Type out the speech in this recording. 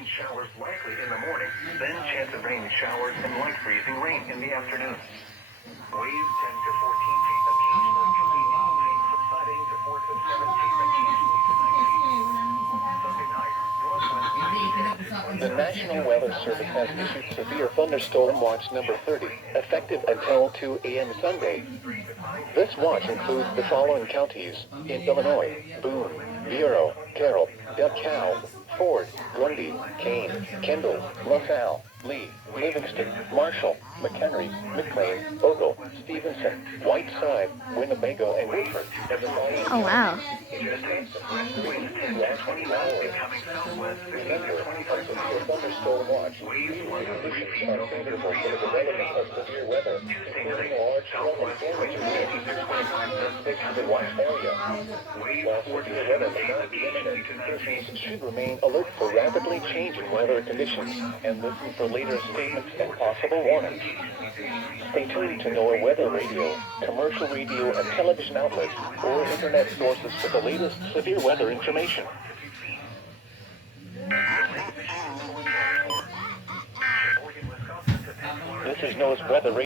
rain showers likely in the morning, then chance of rain showers and light freezing rain in the afternoon. Waves 10 to 14 feet, occasionally 18 feet, subsiding to 4 to 7 feet, occasionally to 9 feet. Sunday night, northwest. The National Weather Service has issued severe thunderstorm watch number 30, effective until 2 a.m. Sunday. This watch includes the following counties in Illinois: Boone, Bureau, Carroll, DeKalb, Ford, Grundy, Kane, Kendall, LaSalle, Lee, Livingston, Marshall, McHenry, McLean, Ogle, Stevenson, Whiteside, Winnebago, and Woodford. Oh, wow. Thunderstorm watch. Conditions are favorable for the development of severe weather, including large hail and damage to the watch area. While severe weather may not be imminent, persons should remain alert for rapidly changing weather conditions and listen for later statements and possible warnings. Stay tuned to NOAA Weather Radio, commercial radio and television outlets, or internet sources for the latest severe weather information. This is NOAA's Weather Radio.